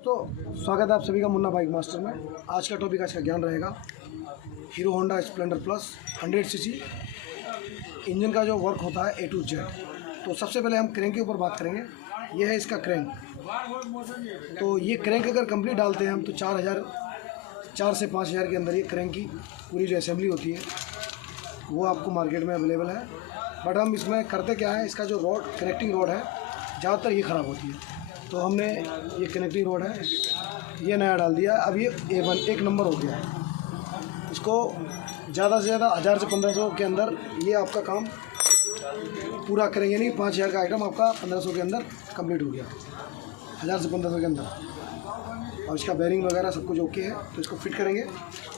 तो स्वागत है आप सभी का मुन्ना बाइक मास्टर में। आज का टॉपिक आज का ज्ञान रहेगा hero Honda Splendor plus 100 CC engine का जो वर्क होता है A to Z। तो सबसे पहले हम क्रैंक के ऊपर बात करेंगे। यह है इसका क्रैंक। तो ये क्रैंक अगर कंप्लीट डालते हैं हम तो 4 से 5,000 के अंदर ये क्रैंक की पूरी जो असेंबली होती है वो आपको मार्केट में अवेलेबल है। बट हम इसमें करते क्या है, इसका जो रॉड कनेक्टिंग रॉड है ज़्यादातर ये ख़राब होती है। तो हमने ये कनेक्टिंग रोड है ये नया डाल दिया। अब ये A1 एक नंबर हो गया है। इसको ज़्यादा से ज़्यादा 1000 से 1500 के अंदर ये आपका काम पूरा करेंगे। नहीं 5,000 का आइटम आपका 1500 के अंदर कंप्लीट हो गया, 1000 से 1500 के अंदर। और इसका बेरिंग वगैरह सब कुछ ओके है। तो इसको फिट करेंगे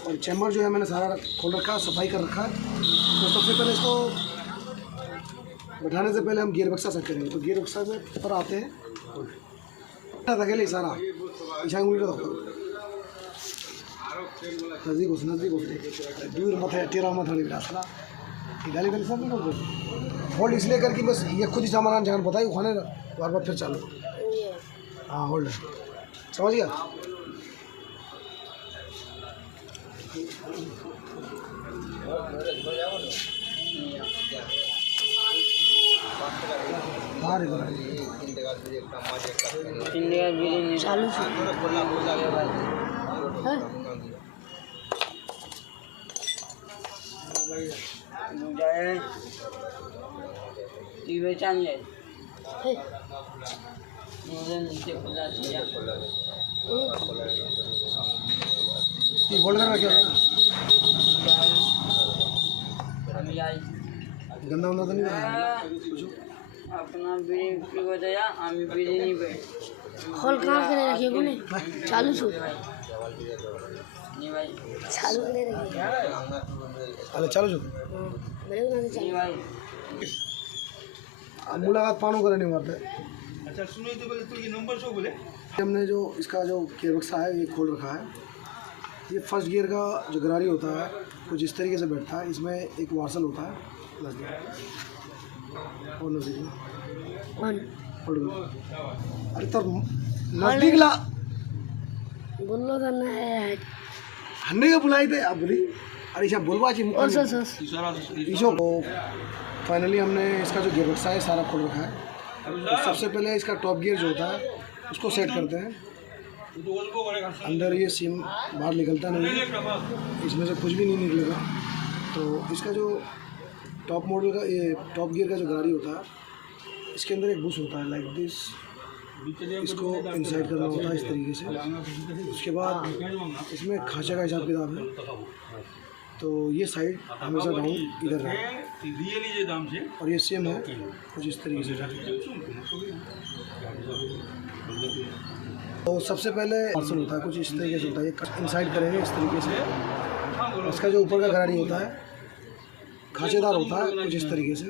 और चैम्बर जो है मैंने सारा खोल रखा है, सफाई कर रखा है। तो सबसे पहले इसको बैठाने से पहले हम गियर बक्सा सेट करेंगे। तो गियर बक्सा में ऊपर आते हैं अकेले सारा नजदीक दूर मत है तेरा मत होने गाली गाली सब नहीं होल्ड इसलिए कर कि बस ये खुद ही सामान जान बताई खाने बार बार फिर चालू। हाँ होल्ड समझ गया। चालू गंदा उंदा तो नहीं अपना बिजली बताया आमी बिजली नहीं पे खोल कहाँ करे रखिए बोले चालू छू नहीं भाई चालू करे रखिए अरे चालू छू मेरे को नहीं भाई मुलाकात पानो करे नहीं मारते। अच्छा सुनो तो बोले तो ये नंबर शो बोले हमने जो इसका जो गियर बक्सा है ये खोल रखा है। ये फर्स्ट गियर का जो गरारी होता है कुछ इस तरीके से बैठता है। इसमें एक वार्सल होता है और नजदीक अरे तो नजदीक ला बोलो तो ना है हन्ने का बुलाई थे आप बोली अरे इसे बोलवा जी और सर इसो को फाइनली हमने इसका जो गियर बक्सा है सारा खोल रखा है। तो सबसे पहले इसका टॉप गियर जो होता है उसको सेट करते हैं। अंदर ये सीम बाहर निकलता नहीं है, इसमें से कुछ भी नहीं निकलेगा। तो इसका जो टॉप मॉडल का ये टॉप गियर का जो गाड़ी होता है इसके अंदर एक बुश होता है लाइक दिस। इसको इंसाइड करना होता है इस तरीके से। उसके बाद इसमें खांचे का हिसाब किताब है। तो ये साइड हमेशा डाउन इधर है और ये सेम है कुछ इस तरीके से। तो सबसे पहले पार्सल होता है कुछ इस तरीके से होता है। ये इंसाइड करेंगे इस तरीके से। इसका जो ऊपर का गाड़ी होता है खांचेदार होता है कुछ इस तरीके से।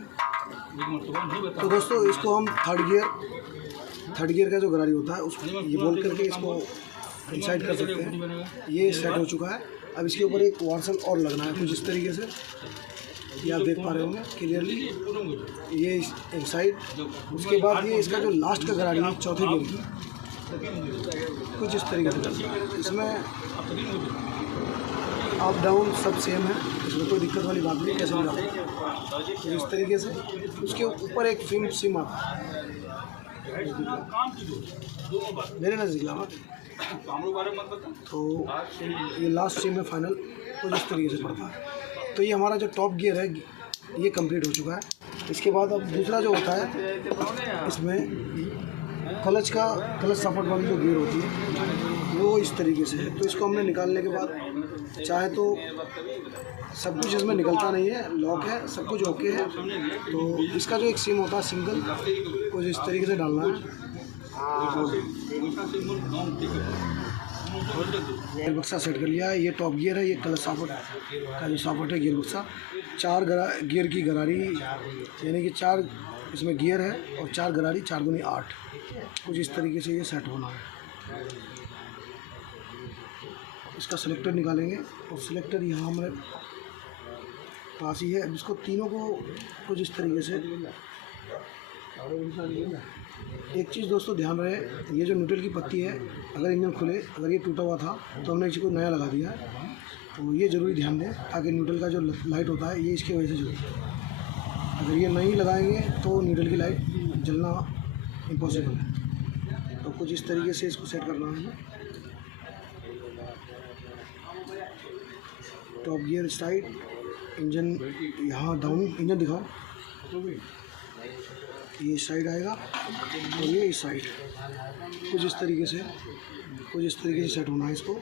तो दोस्तों इसको हम थर्ड गियर का जो गरारी होता है उसको ये बोल करके इसको इंसाइड कर सकते हैं। ये सेट हो चुका है। अब इसके ऊपर एक वार्सल और लगना है कुछ इस तरीके से। ये आप देख पा रहे होंगे क्लियरली ये इंसाइड। उसके बाद ये इसका जो लास्ट का गरारी है चौथे गियर की कुछ इस तरीके से। इसमें अप डाउन सब सेम है, इसमें कोई दिक्कत वाली बात नहीं। कैसे भी डालो तो इस तरीके से। उसके ऊपर एक फिल्म सिम आता है मेरे नज़दीक लावा। तो ये लास्ट सिम है फाइनल कुछ इस तरीके से पड़ता है। तो ये हमारा जो टॉप गियर है ये कंप्लीट हो चुका है। इसके बाद अब दूसरा जो होता है इसमें क्लच सपोर्ट वाली जो गियर होती है वो इस तरीके से है। तो इसको हमने निकालने के बाद चाहे तो सब कुछ इसमें निकलता नहीं है, लॉक है, सब कुछ ओके है। तो इसका जो एक सिम होता है सिंगल कुछ इस तरीके से डालना है। गियर बक्सा सेट कर लिया है। ये टॉप गियर है, ये क्लच सपोर्ट का जो सपोर्ट है गियर बक्सा। 4 गियर की गरारी यानी कि 4 इसमें गियर है और 4 गरारी 4 दूनी 8 कुछ इस तरीके से ये सेट होना है। इसका सिलेक्टर निकालेंगे और सिलेक्टर यहाँ हमारे पास ही है। इसको तीनों को कुछ इस तरीके से एक चीज़ दोस्तों ध्यान रहे, ये जो न्यूट्रल की पत्ती है, अगर इंजन खुले, अगर ये टूटा हुआ था तो हमने इसको नया लगा दिया है। तो ये ज़रूरी ध्यान दें, ताकि न्यूट्रल का जो लाइट होता है ये इसकी वजह से जलता है। अगर ये नहीं लगाएंगे तो न्यूट्रल की लाइट जलना इम्पॉसिबल है। तो कुछ इस तरीके से इसको सेट करना है। टॉप गियर साइड, इंजन यहाँ डाउन, इंजन दिखाओ, ये साइड आएगा और ये इस साइड, कुछ इस तरीके से सेट होना है इसको।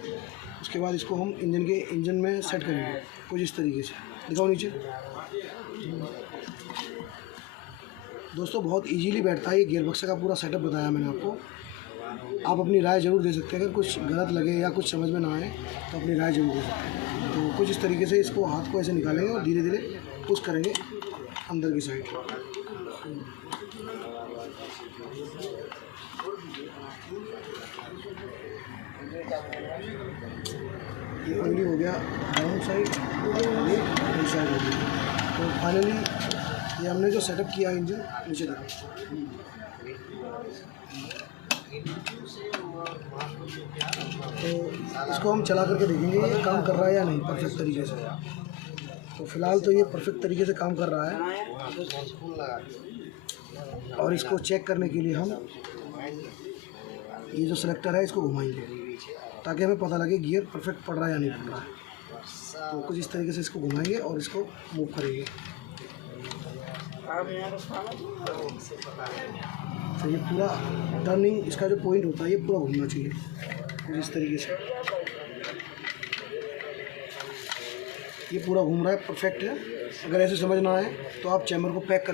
उसके बाद इसको हम इंजन में सेट करेंगे कुछ इस तरीके से। दिखाओ नीचे दोस्तों, बहुत इजीली बैठता है। ये गियर बक्से का पूरा सेटअप बताया मैंने आपको। आप अपनी राय ज़रूर दे सकते हैं, अगर कुछ गलत लगे या कुछ समझ में ना आए तो अपनी राय ज़रूर दे सकते हैं। तो कुछ इस तरीके से इसको हाथ को ऐसे निकालेंगे और धीरे धीरे पुश करेंगे अंदर की साइड। ये ओनली हो गया डाउन साइड, ये इन साइड हो गया। तो फाइनली ये हमने जो सेटअप किया इंजन, नीचे देखो, तो इसको हम चला करके देखेंगे ये काम कर रहा है या नहीं परफेक्ट तरीके से। तो फिलहाल तो ये परफेक्ट तरीके से काम कर रहा है, और इसको चेक करने के लिए हम ये जो सेलेक्टर है इसको घुमाएंगे, ताकि हमें पता लगे गियर परफेक्ट पड़ रहा है या नहीं पड़ रहा है। तो कुछ इस तरीके से इसको घुमाएंगे और इसको मूव करेंगे। तो ये पूरा टर्निंग, इसका जो पॉइंट होता है ये पूरा घूमना चाहिए कुछ इस तरीके से। ये पूरा घूम रहा है, परफेक्ट है। अगर ऐसे समझ ना आए तो आप चैम्बर को पैक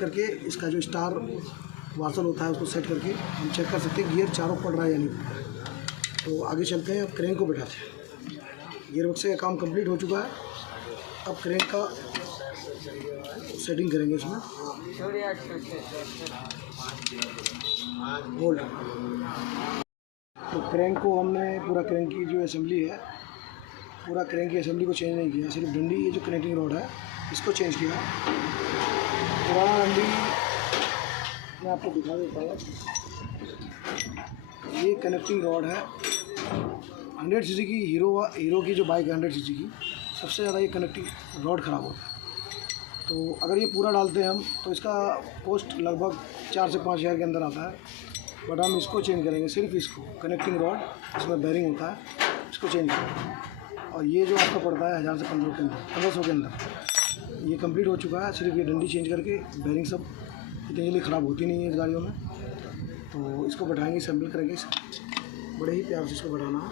करके इसका जो स्टार वाशर होता है उसको सेट करके हम चेक कर सकते हैं गियर चारों पड़ रहा है या नहीं पड़ रहा है। तो आगे चलते हैं, अब क्रेन को बैठाते हैं। गियर बक्से का काम कंप्लीट हो चुका है, अब क्रेन का सेटिंग करेंगे इसमें। होल्ड। तो क्रैंक को हमने पूरा क्रैंक की जो असेंबली है, पूरा क्रैंक की असेंबली को चेंज नहीं किया, सिर्फ डंडी, ये जो कनेक्टिंग रॉड है इसको चेंज किया। पुराना डंडी मैं आपको दिखा देता हूँ। ये कनेक्टिंग रॉड है 100 सीसी की, हीरो की जो बाइक है 100 सीसी की, सबसे ज़्यादा ये कनेक्टिंग रॉड ख़राब होता है। तो अगर ये पूरा डालते हैं हम तो इसका कॉस्ट लगभग 4 से 5 हज़ार के अंदर आता है। बट हम इसको चेंज करेंगे, सिर्फ इसको, कनेक्टिंग रॉड, इसमें बेरिंग होता है, इसको चेंज करेंगे। और ये जो आपका पड़ता है 1000 से 1500 के अंदर, ये कंप्लीट हो चुका है। सिर्फ ये डंडी चेंज करके, बेरिंग सब इतनी जल्दी ख़राब होती नहीं है इस गाड़ियों में। तो इसको बैठाएंगे, असेंबल करेंगे, बड़े ही प्यार से इसको बैठाना है।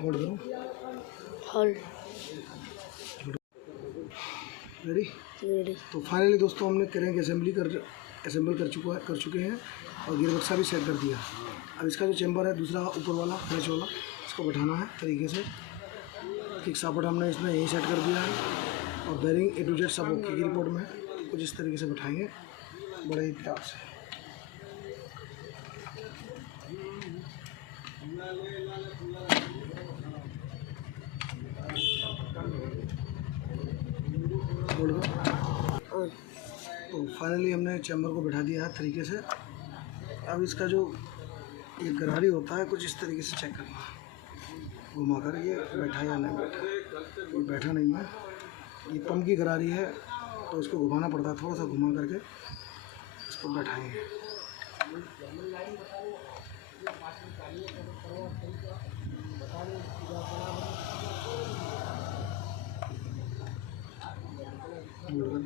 होल्ड करो, होल्ड, रेडी। तो फाइनली दोस्तों हमने क्रेन की असेंबल कर चुके हैं और गियर बक्सा भी सेट कर दिया। अब इसका जो चेंबर है दूसरा ऊपर वाला फ्रेश वाला, इसको बैठाना है तरीके से। किक सपोर्ट हमने इसमें यही सेट कर दिया है और बेरिंग A to Z सब ओके की रिपोर्ट में है। कुछ इस तरीके से बैठाएंगे बड़े ही प्यार से। तो फाइनली हमने चैम्बर को बैठा दिया है तरीके से। अब इसका जो ये गरारी होता है कुछ इस तरीके से चेक करना है, घुमा कर ये बैठा या नहीं बैठा। ये बैठा नहीं है, ये पंप की गरारी है तो इसको घुमाना पड़ता है, थोड़ा सा घुमा करके इसको बैठाएंगे। बोल